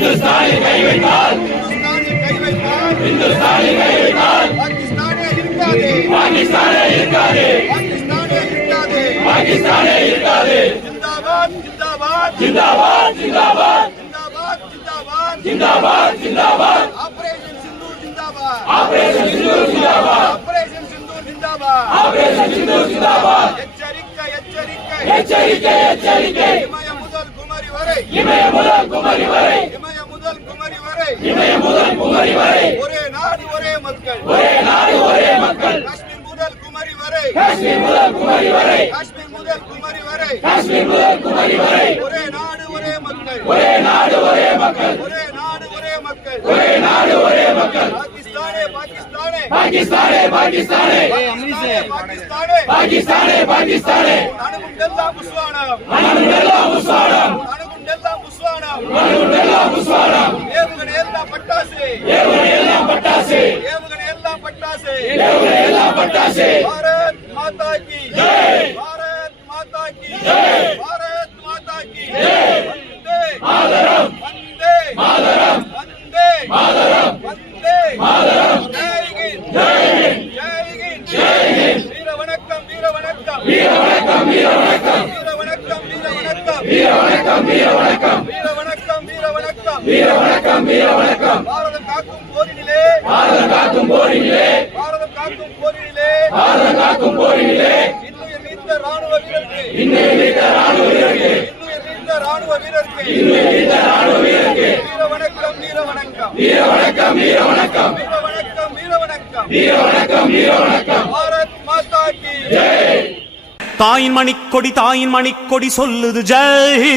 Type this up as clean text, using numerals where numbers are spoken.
இந்துஸ்தானி கை வைத்தால் பாகிஸ்தானே இருக்காது zindabad zindabad zindabad zindabad zindabad operation Sindoor zindabad operation Sindoor zindabad operation Sindoor zindabad operation Sindoor zindabad எச்சரிக்கை எச்சரிக்கை எச்சரிக்கை எச்சரிக்கை இமய முதல் குமரி வரை இமய முதல் குமரி வரை இமய முதல் குமரி வரை இமய முதல் குமரி வரை ஒரே நாடு ஒரே மக்கள் ஒரே நாடு ஒரே மக்கள் காஷ்மீர் முதல் குமரி வரை காஷ்மீர் முதல் குமரி வரை காஷ்மீர் முதல் குமரி வரை காஷ்மீர் முதல் குமரி வரை ஒரே நாடு ஒரே மக்கள் ஒரே நாடு ஒரே மக்கள் ஒரே நாடு ஒரே மக்கள் ஒரே நாடு ஒரே மக்கள் பாகிஸ்தானே பாகிஸ்தானே பாகிஸ்தானே பாகிஸ்தானே பாகிஸ்தானே பாகிஸ்தானே பாகிஸ்தானே அணுகுண்டெல்லாம் முஸ்வானம் மனமுண்டெல்லாம் முஸ்வானம் அணுகுண்டெல்லாம் முஸ்வானம் மனமுண்டெல்லாம் முஸ்வானம் ஏவுகணை எல்லாம் பட்டாசு ஏவுகணை எல்லாம் பட்டாசு ஏவுகணை எல்லாம் பட்டாசு ஏவுகணை எல்லாம் பட்டாசு பாரத் மாதா கி ஜெய் பாரத் மாதா கி ஜெய் பாரத் மாதா கி ஜெய் வந்தே மாதரம் வந்தே மாதரம் வந்தே மாதரம் வந்தே மாதரம் ஜெய் ஹிந்த் ஜெய் ஹிந்த் ஜெய் ஹிந்த் ஜெய் ஹிந்த் வீர வணக்கம் வீர வணக்கம் வீர வணக்கம் வீர வணக்கம் வீர வணக்கம் வீர வணக்கம் வீர வணக்கம் வீர வணக்கம் வீர வணக்கம் வீர வணக்கம் வீர வணக்கம் வீர வணக்கம் பாரதம் காக்கும் போரினிலே பாரதம் காக்கும் போரினிலே பாரதம் காக்கும் போரினிலே பாரதம் காக்கும் போரினிலே இன்னுயிர் நீத்த ராணுவ வீரருக்கு இன்னுயிர் நீத்த ராணுவ வீரருக்கு இன்னுயிர் நீத்த ராணுவ வீரருக்கு இன்னுயிர் நீத்த ராணுவ வீரருக்கு வீர வணக்கம் வீர வணக்கம் வீர வணக்கம் வீர வணக்கம் வீர வணக்கம் வீர வணக்கம் வீர வணக்கம் வீர வணக்கம் பாரத் மாதா கி ஜெய் தாயின் மணிக்கொடி சொல்லுது ஜெய்.